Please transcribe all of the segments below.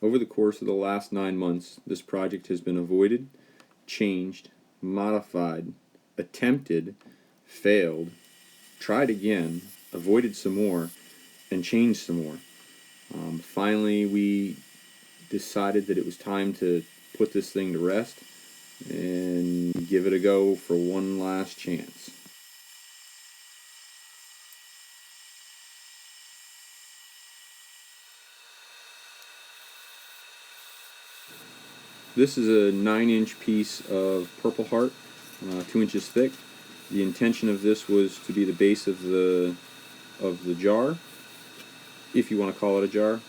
Over the course of the last 9 months, this project has been avoided, changed, modified, attempted, failed, tried again, avoided some more, and changed some more. Finally, we decided that it was time to put this thing to rest and give it a go for one last chance. This is a 9-inch piece of Purple Heart, 2 inches thick. The intention of this was to be the base of the jar, if you want to call it a jar.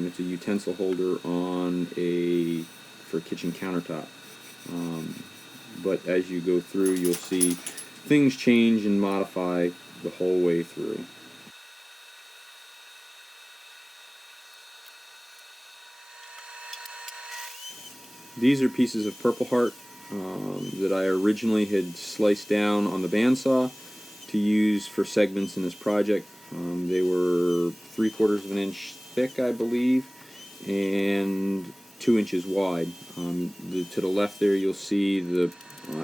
It's a utensil holder for a kitchen countertop. But as you go through, you'll see things change and modify the whole way through. These are pieces of Purple Heart that I originally had sliced down on the bandsaw to use for segments in this project. They were 3/4 of an inch thick, I believe, and 2 inches wide. To the left there, you'll see the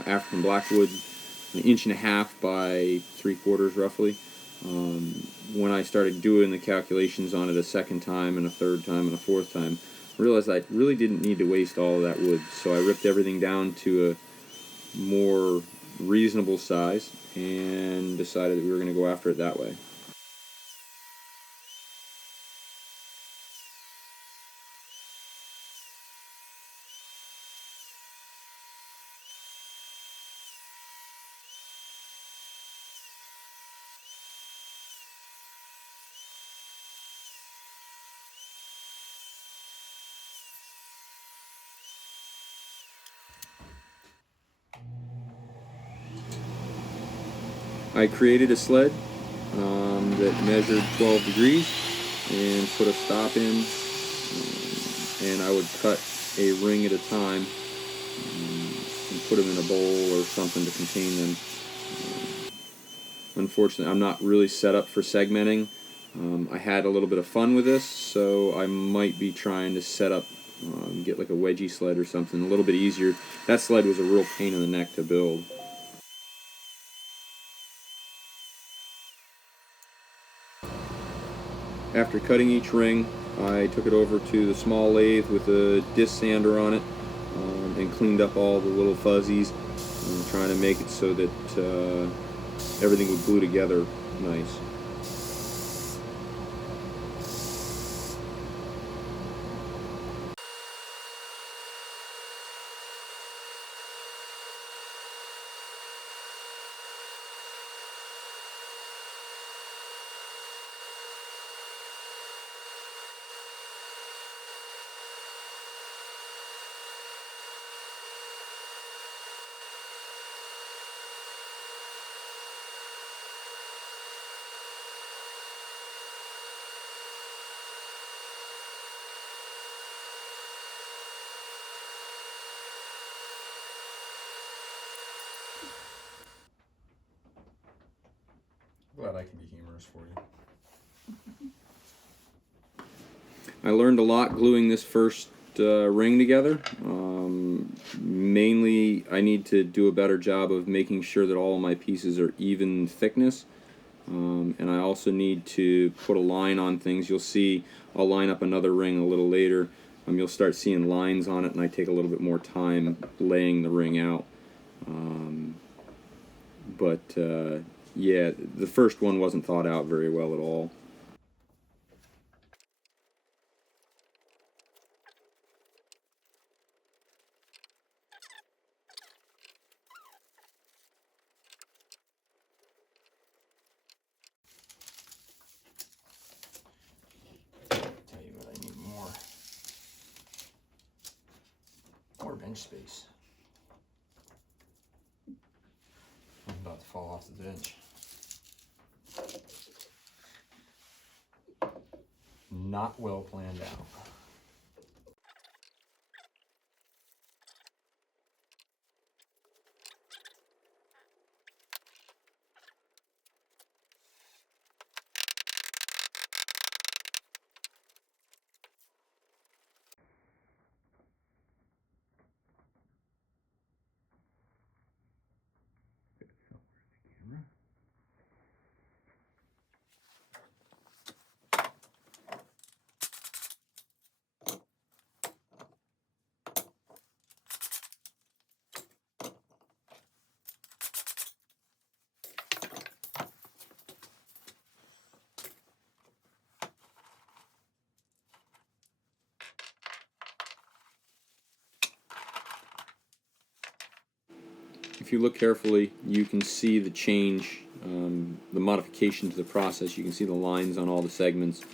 African Blackwood, 1.5 inches by 3/4 roughly. When I started doing the calculations on it a second time and a third time and a fourth time, I realized I really didn't need to waste all of that wood, so I ripped everything down to a more reasonable size and decided that we were going to go after it that way. I created a sled that measured 12 degrees and put a stop in, and I would cut a ring at a time and put them in a bowl or something to contain them. Unfortunately, I'm not really set up for segmenting. I had a little bit of fun with this, so I might be trying to set up, get like a wedgie sled or something, a little bit easier. That sled was a real pain in the neck to build. After cutting each ring, I took it over to the small lathe with a disc sander on it and cleaned up all the little fuzzies, trying to make it so that everything would glue together nice. Glad I can be humorous for you. I learned a lot gluing this first ring together. Mainly, I need to do a better job of making sure that all of my pieces are even thickness. And I also need to put a line on things. You'll see I'll line up another ring a little later. You'll start seeing lines on it, and I take a little bit more time laying the ring out. Yeah, the first one wasn't thought out very well at all. Tell you what, I need more bench space. I'm about to fall off the bench. Not well planned out. if you look carefully, you can see the change, the modification to the process. You can see the lines on all the segments.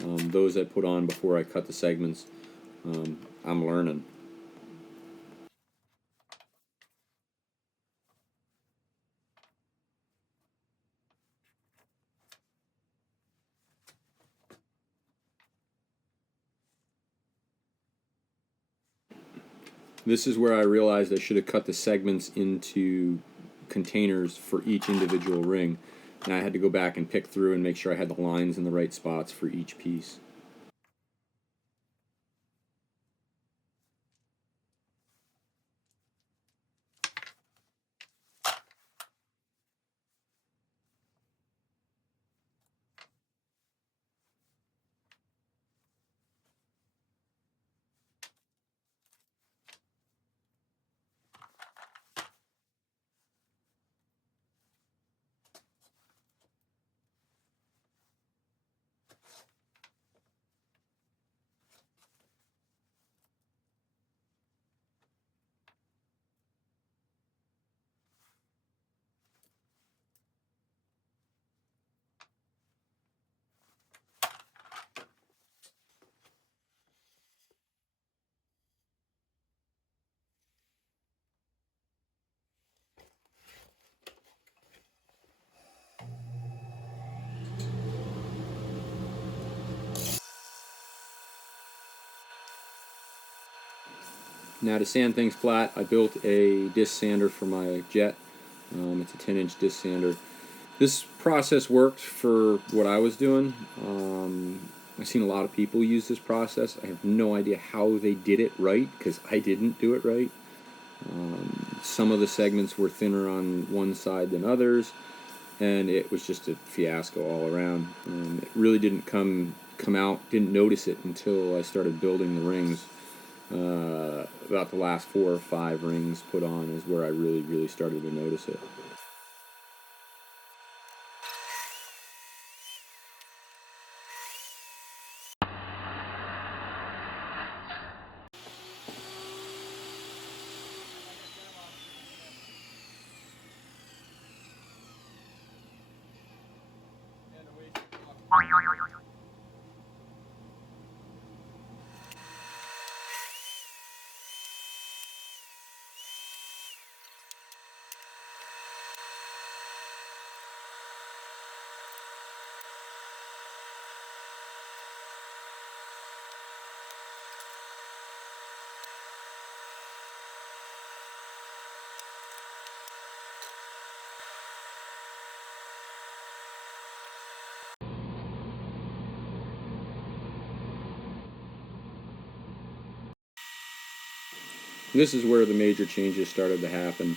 Those I put on before I cut the segments. I'm learning. This is where I realized I should have cut the segments into containers for each individual ring, and I had to go back and pick through and make sure I had the lines in the right spots for each piece. Now to sand things flat, I built a disc sander for my jet. It's a 10-inch disc sander. This process worked for what I was doing. I've seen a lot of people use this process. I have no idea how they did it right, because I didn't do it right. Some of the segments were thinner on one side than others, and it was just a fiasco all around. It really didn't come out, didn't notice it until I started building the rings. About the last 4 or 5 rings put on is where I really started to notice it. This is where the major changes started to happen.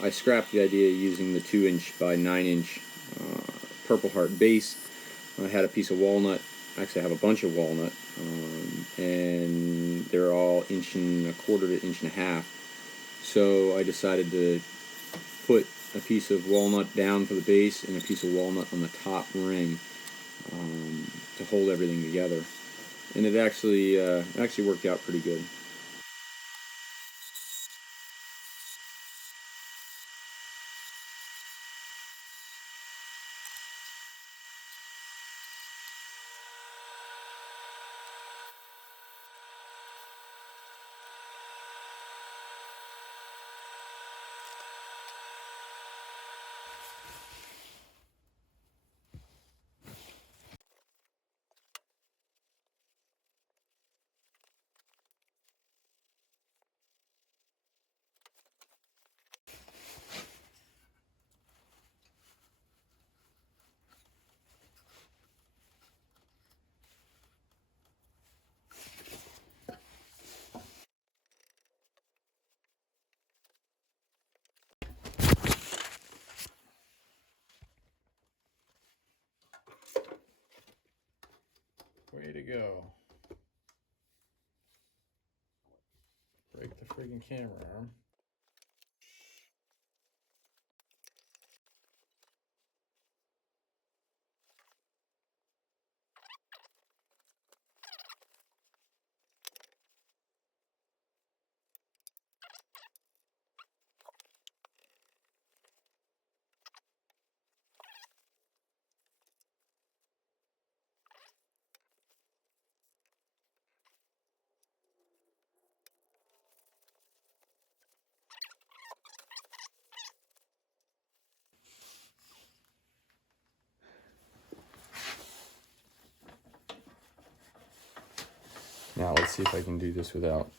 I scrapped the idea of using the 2-inch by 9-inch Purple Heart base. I had a piece of walnut. Actually, I have a bunch of walnut, and they're all 1.25 to 1.5 inches. So I decided to put a piece of walnut down for the base and a piece of walnut on the top ring to hold everything together. And it actually worked out pretty good. Way to go. Break the friggin' camera arm. Now let's see if I can do this without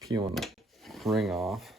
peeling the ring off.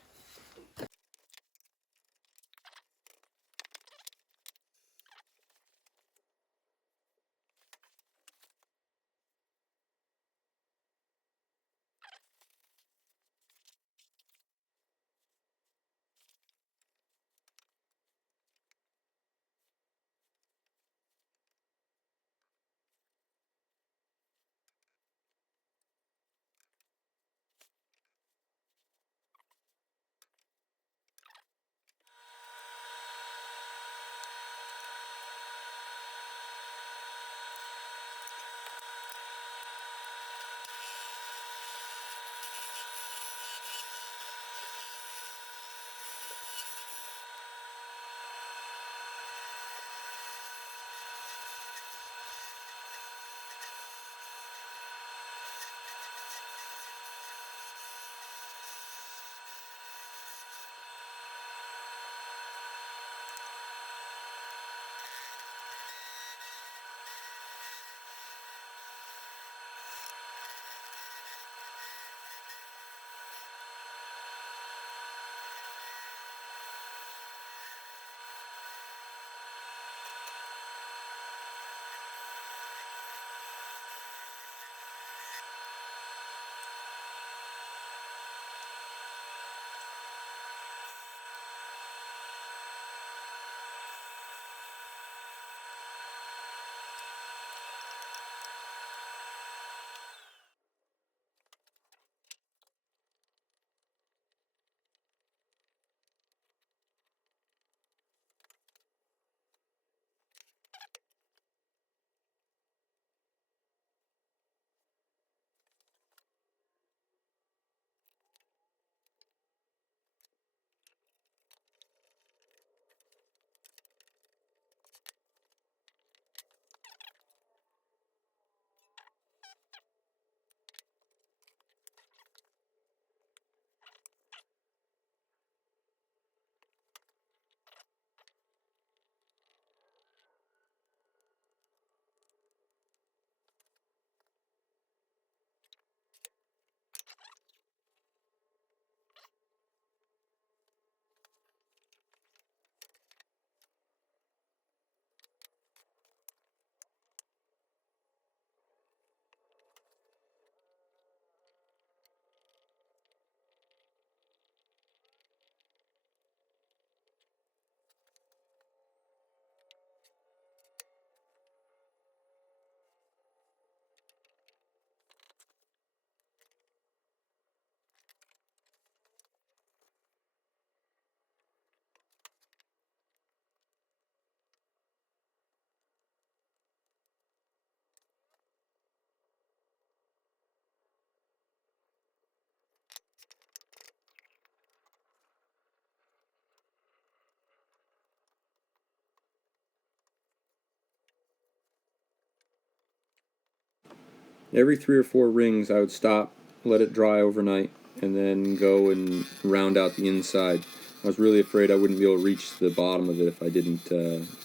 Every 3 or 4 rings, I would stop, let it dry overnight, and then go and round out the inside. I was really afraid I wouldn't be able to reach the bottom of it if I didn't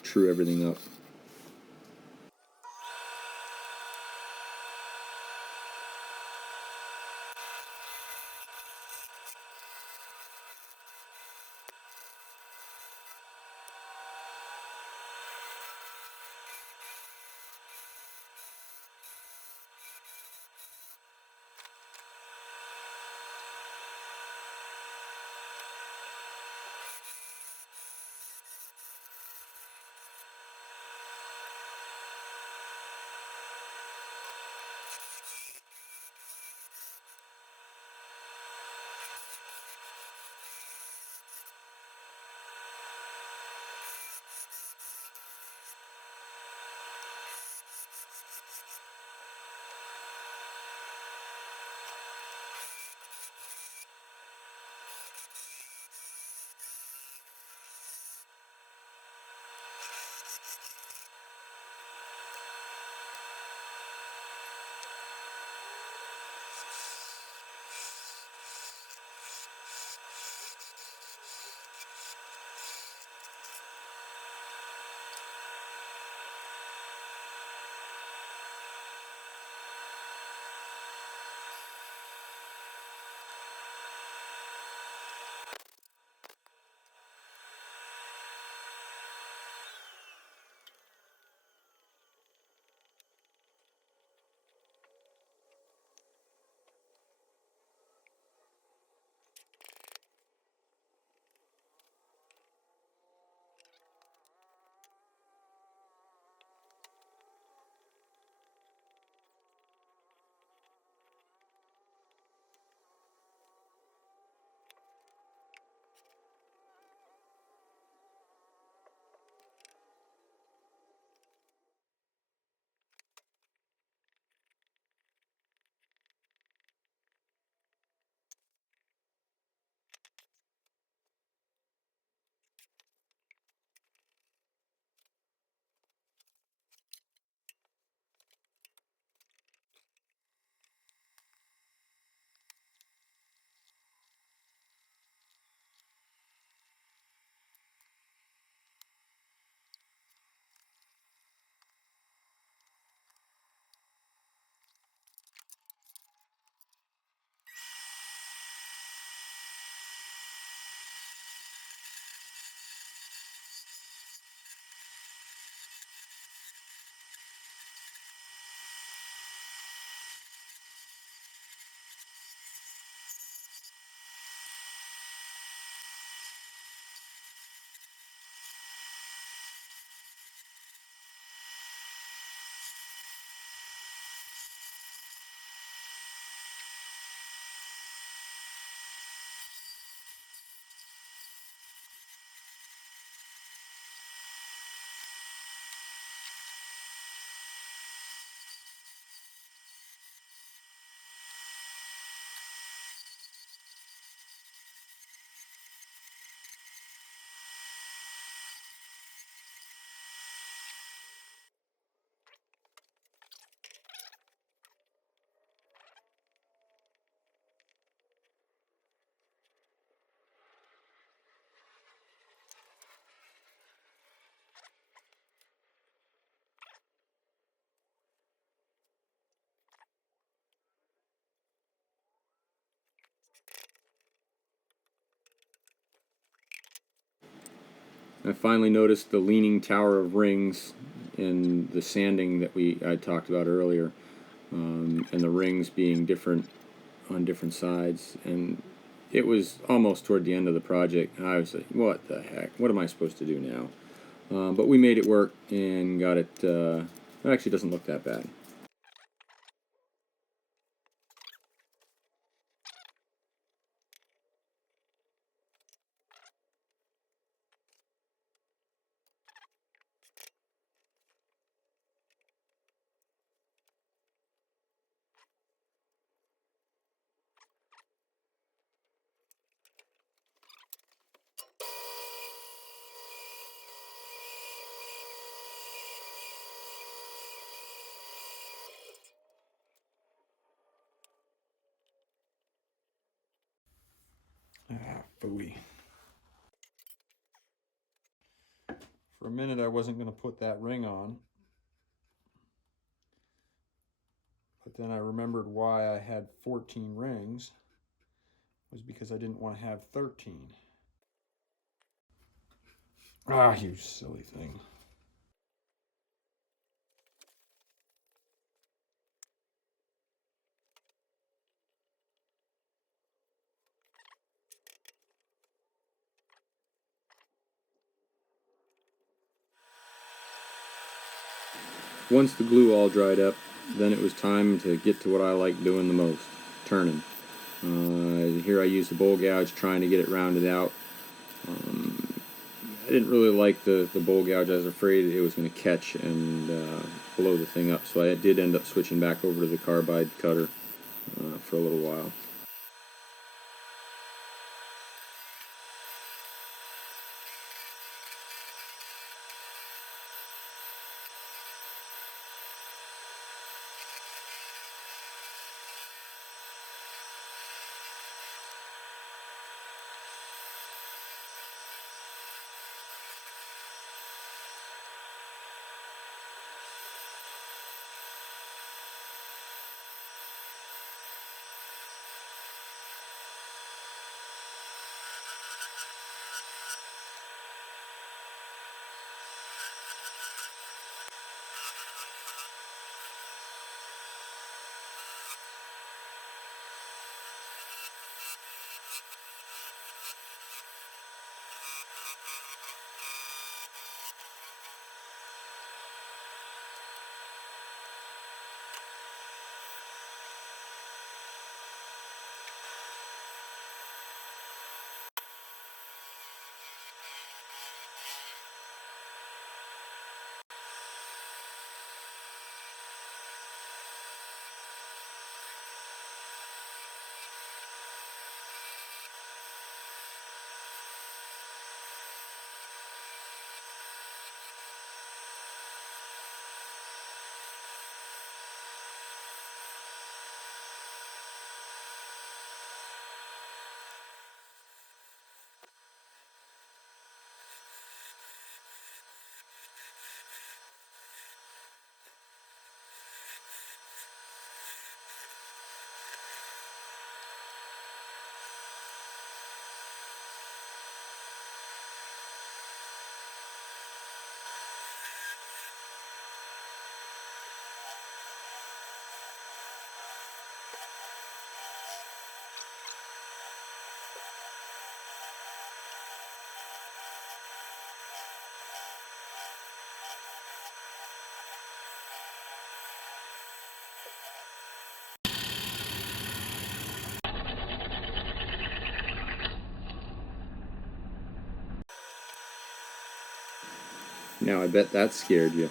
true everything up. I finally noticed the leaning tower of rings in the sanding that I talked about earlier, and the rings being different on different sides. And it was almost toward the end of the project, and I was like, what the heck? What am I supposed to do now? But we made it work and got it. It actually doesn't look that bad. Ah, phooey. For a minute, I wasn't going to put that ring on. But then I remembered why I had 14 rings. It was because I didn't want to have 13. Ah, you silly thing. Once the glue all dried up, then it was time to get to what I like doing the most, turning. Here I used the bowl gouge trying to get it rounded out. I didn't really like the bowl gouge. I was afraid it was going to catch and blow the thing up, so I did end up switching back over to the carbide cutter for a little while. Now I bet that scared you.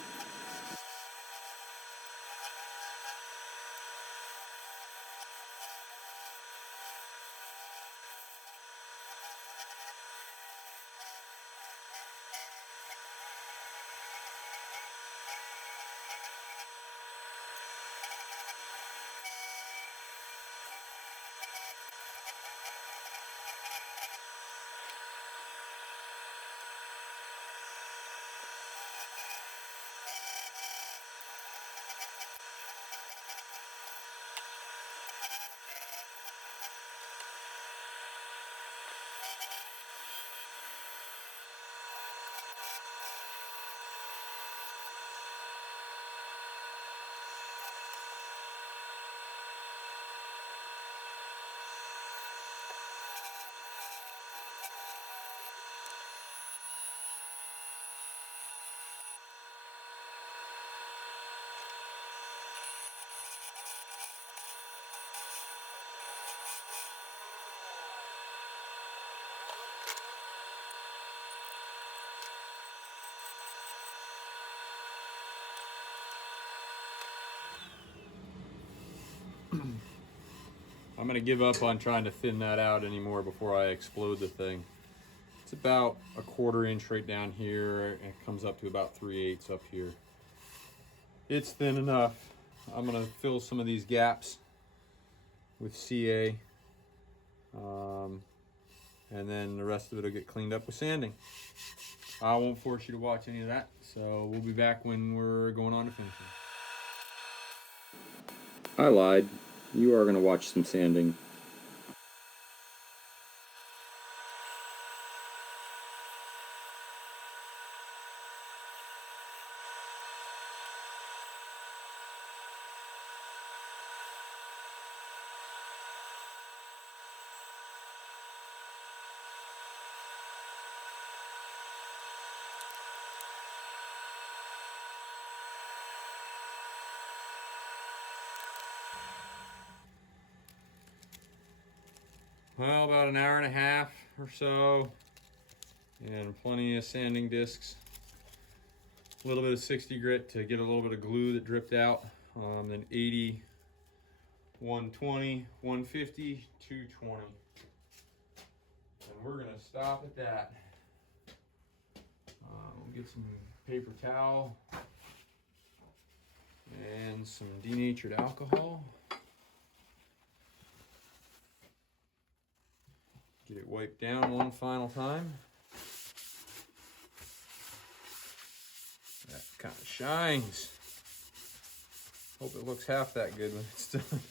I'm gonna give up on trying to thin that out anymore before I explode the thing. It's about a 1/4 inch right down here, and it comes up to about 3/8 up here. It's thin enough. I'm gonna fill some of these gaps with CA, and then the rest of it will get cleaned up with sanding. I won't force you to watch any of that, so we'll be back when we're going on to finishing. I lied. You are going to watch some sanding. Well, about an hour and a half or so, and plenty of sanding discs. A little bit of 60 grit to get a little bit of glue that dripped out. Then 80, 120, 150, 220. And we're gonna stop at that. We'll get some paper towel and some denatured alcohol. Get it wiped down one final time. That kind of shines. Hope it looks half that good when it's done.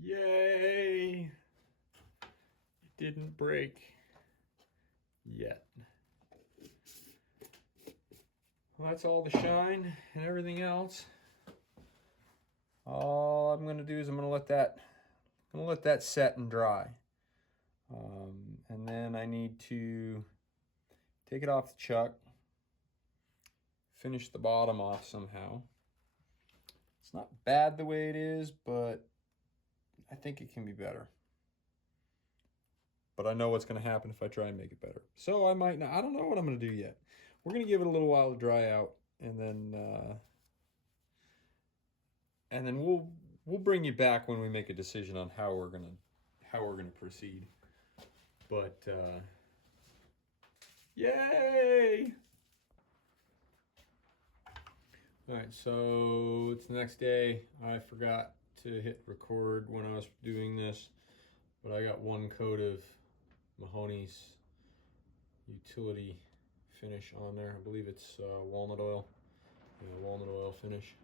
Yay! It didn't break yet. Well, that's all the shine and everything else. All I'm going to do is I'm going to let that set and dry. And then I need to take it off the chuck, finish the bottom off somehow. It's not bad the way it is, but I think it can be better. But I know what's going to happen if I try and make it better. So I might not. I don't know what I'm going to do yet. We're going to give it a little while to dry out, and then we'll bring you back when we make a decision on how we're gonna proceed. But yay! All right, so it's the next day. I forgot to hit record when I was doing this, but I got one coat of Mahoney's utility finish on there. I believe it's walnut oil. Yeah, walnut oil finish.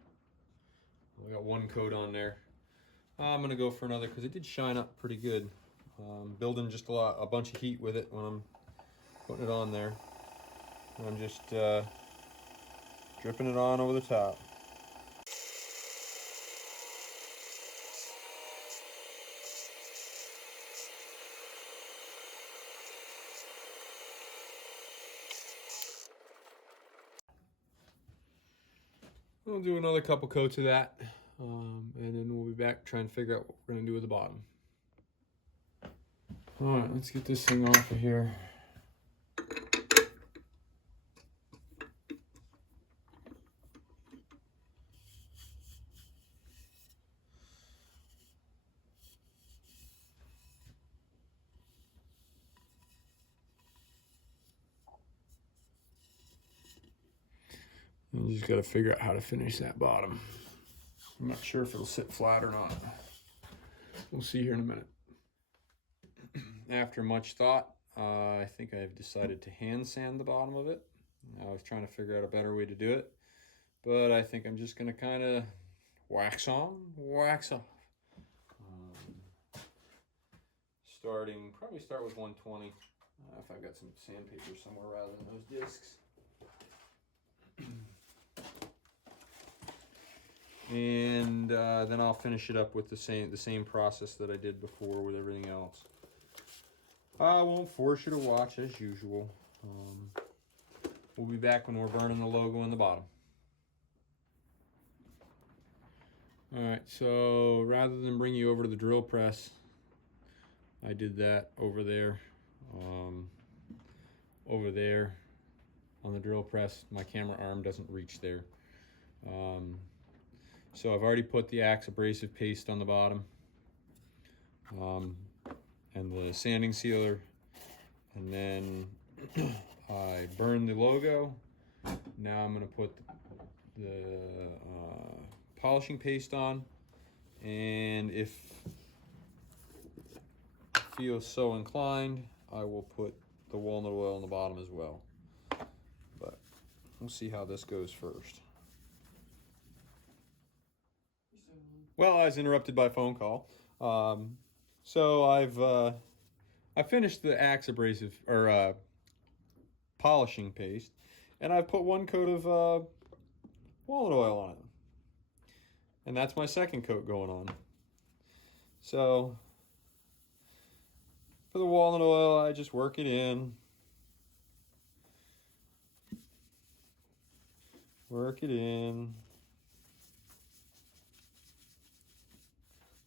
I got one coat on there. I'm gonna go for another because it did shine up pretty good. Building just a bunch of heat with it when I'm putting it on there. And I'm just dripping it on over the top. We'll do another couple coats of that, and then we'll be back trying to figure out what we're going to do with the bottom. All right, let's get this thing off of here. You just got to figure out how to finish that bottom. I'm not sure if it'll sit flat or not. We'll see here in a minute. After much thought, I think I've decided to hand sand the bottom of it. I was trying to figure out a better way to do it, but I think I'm just going to kind of wax on, wax off. Probably start with 120. If I've got some sandpaper somewhere rather than those discs. And then I'll finish it up with the same process that I did before with everything else. I won't force you to watch as usual. We'll be back when we're burning the logo in the bottom. Alright, so rather than bring you over to the drill press, I did that over there. Over there on the drill press. My camera arm doesn't reach there. So I've already put the Axe abrasive paste on the bottom, and the sanding sealer, and then I burned the logo. Now I'm going to put the polishing paste on, and if I feel so inclined, I will put the walnut oil on the bottom as well. But we'll see how this goes first. Well, I was interrupted by a phone call. So I finished the Axe abrasive or polishing paste, and I've put one coat of walnut oil on it, and that's my second coat going on. So for the walnut oil, I just work it in,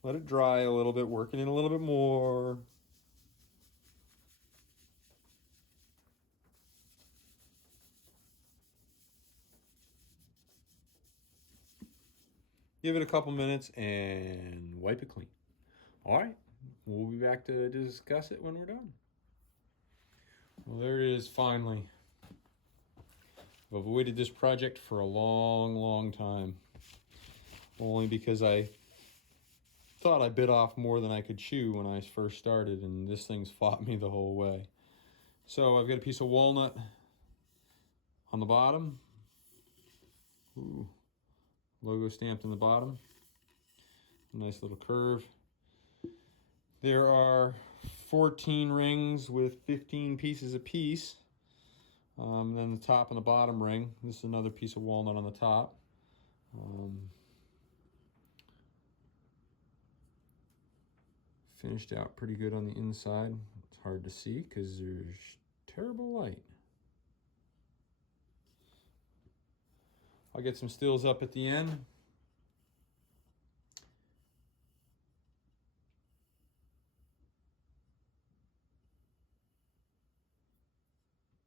let it dry a little bit, work it in a little bit more. Give it a couple minutes and wipe it clean. All right, we'll be back to discuss it when we're done. Well, there it is finally. I've avoided this project for a long, long time. Only because I thought I bit off more than I could chew when I first started, and this thing's fought me the whole way. So I've got a piece of walnut on the bottom. Ooh. Logo stamped in the bottom. Nice little curve. There are 14 rings with 15 pieces apiece. Then the top and the bottom ring. This is another piece of walnut on the top. Finished out pretty good on the inside. It's hard to see because there's terrible light. I'll get some stills up at the end.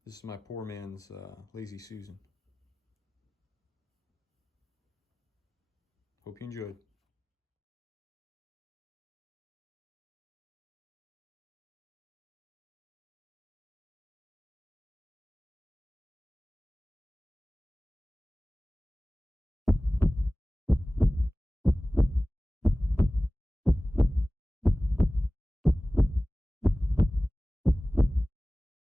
This is my poor man's Lazy Susan. Hope you enjoyed.